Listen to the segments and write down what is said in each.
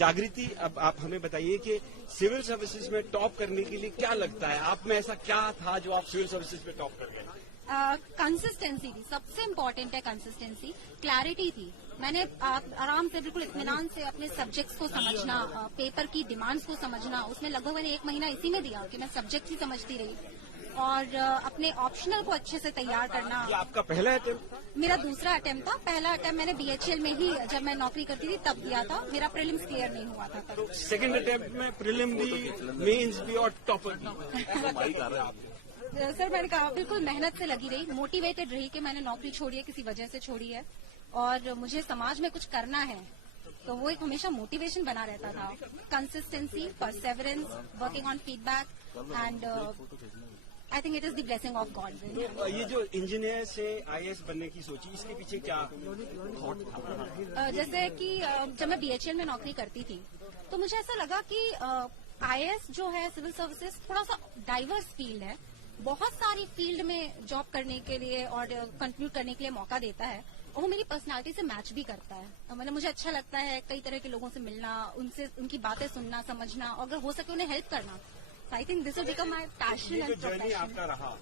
जागृति, अब आप हमें बताइए कि सिविल सर्विसेज में टॉप करने के लिए क्या लगता है? आप में ऐसा क्या था जो आप सिविल सर्विसेज में टॉप कर गए? कंसिस्टेंसी थी, सबसे इम्पोर्टेंट है कंसिस्टेंसी। क्लैरिटी थी, मैंने आराम से बिल्कुल इत्मीनान से अपने सब्जेक्ट्स को समझना, पेपर की डिमांड्स को समझना, उसमें लगभग मैंने 1 महीना इसी में दिया कि मैं सब्जेक्ट ही समझती रही, और अपने ऑप्शनल को अच्छे से तैयार करना। ये आपका पहला अटेम्प्ट? मेरा दूसरा अटेम्प्ट था। पहला अटेम्प्ट मैंने बीएचईएल में ही जब मैं नौकरी करती थी तब दिया था, मेरा प्रीलिम्स क्लियर नहीं हुआ था तब। तो सेकंड अटेम्प्ट में प्रीलिम भी, मेंस भी और टॉपर भी? सर मैंने कहा बिल्कुल मेहनत से लगी रही, मोटिवेटेड रही कि मैंने नौकरी छोड़ी है, किसी वजह से छोड़ी है और मुझे समाज में कुछ करना है, तो वो एक हमेशा मोटिवेशन बना रहता था। Consistency, Perseverance, working on feedback and I think it is the blessing of God. तो ये जो इंजीनियर से आईएएस बनने की सोची, इसके पीछे क्या थॉट था? जैसे कि जब मैं बीएचईएल में नौकरी करती थी तो मुझे ऐसा लगा कि आईएएस जो है सिविल सर्विसेज थोड़ा सा डाइवर्स फील्ड है, बहुत सारी फील्ड में जॉब करने के लिए और कंटिन्यू करने के लिए मौका देता है, और वो मेरी पर्सनालिटी से मैच भी करता है। मतलब मुझे अच्छा लगता है कई तरह के लोगों से मिलना, उनसे उनकी बातें सुनना, समझना, और अगर हो सके उन्हें हेल्प करना। I think this will become my passion and journey आपका रहा,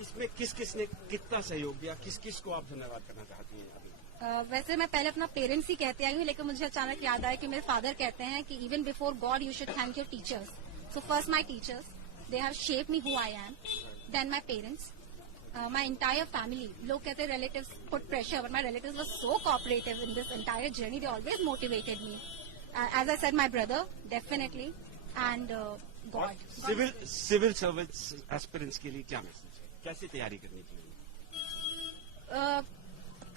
इसमें किस किस ने कितना सहयोग दिया, किस किस को आप धन्यवाद करना चाहती हैं अभी? वैसे मैं पहले अपना पेरेंट्स ही कहते आई हूँ, लेकिन मुझे अचानक याद आया कि मेरे फादर कहते हैं कि even before God you should thank your teachers. So first my teachers, they have shaped me who I am, then my parents, my entire family. लोग कहते हैं relatives put pressure, but my relatives were so cooperative in this entire journey. They always motivated me. As I said, my brother, definitely, and God. Civil service aspirants के लिए क्या message है, कैसे तैयारी करनी चाहिए?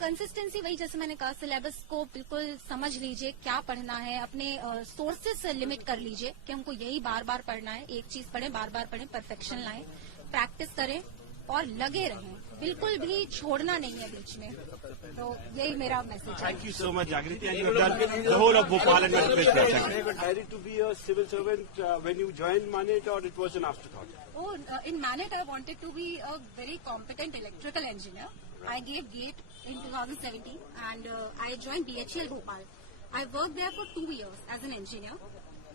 कंसिस्टेंसी, वही जैसे मैंने कहा, सिलेबस को बिल्कुल समझ लीजिए, क्या पढ़ना है, अपने सोर्सेज से लिमिट कर लीजिए कि हमको यही बार बार पढ़ना है, एक चीज पढ़ें, बार बार पढ़ें, परफेक्शन लाएं, प्रैक्टिस करें और लगे रहें, बिल्कुल भी छोड़ना नहीं है बीच में। तो यही मेरा मैसेज है। थैंक यू सो मच जागृति, and you have done the whole of Bhopal and Madhya Pradesh. Were you decided to be a civil servant when you joined Manet, or it was an afterthought? Oh, in Manet, I wanted to be a very competent electrical engineer. I gave GATE in 2017 and I joined BHEL Bhopal. I worked there for 2 years as an engineer.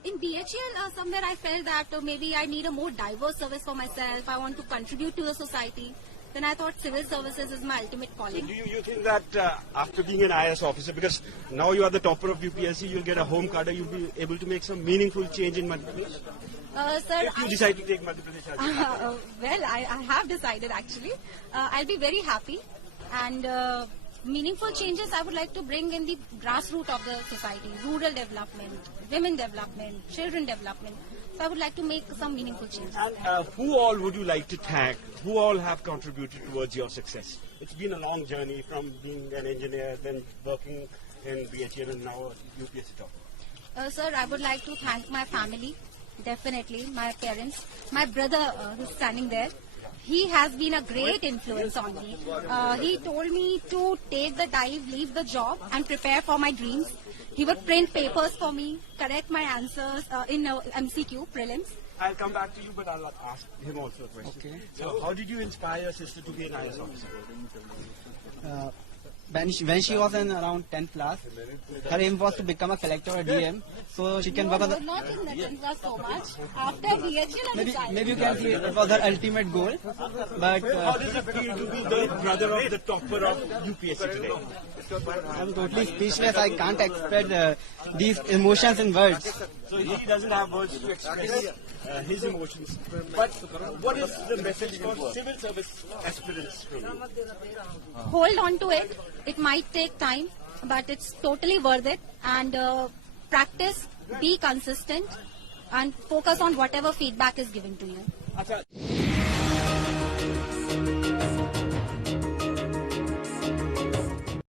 In BHEL, somewhere I felt that maybe I need a more diverse service for myself. I want to contribute to the society. Then I thought civil services is my ultimate calling. So do you think that after being an IAS officer, because now you are the topper of UPSC, you'll get a home card, you'll be able to make some meaningful change in Madhya Pradesh? Sir, if you decide to take Madhya Pradesh as well, I have decided actually. I'll be very happy, and meaningful changes I would like to bring in the grassroots of the society, rural development, women development, children development. So I would like to make some meaningful changes. And who all would you like to thank? Who all have contributed towards your success? It's been a long journey from being an engineer, then working in BHEL, and now a UPSC topper. Sir, I would like to thank my family, definitely, my parents, my brother who's standing there. He has been a great influence on me. He told me to take the dive, leave the job and prepare for my dreams. He would print papers for me, correct my answers in MCQ, prelims. I'll come back to you, but I'll ask him also a question. Okay. So how did you inspire your sister to be an IAS officer? When she was in around 10th class, her aim was to become a collector or DM, so she can work on the... Not in the 10th class so much. After BHEL, maybe you can see it was her ultimate goal. But how does it feel to be the brother of the topper of UPSC today? I'm totally speechless. I can't express these emotions in words. So he doesn't have words to express his emotions. But what is the message for civil service aspirants from you? Hold on to it. It might take time, but it's totally worth it. And practice, be consistent, and focus on whatever feedback is given to you.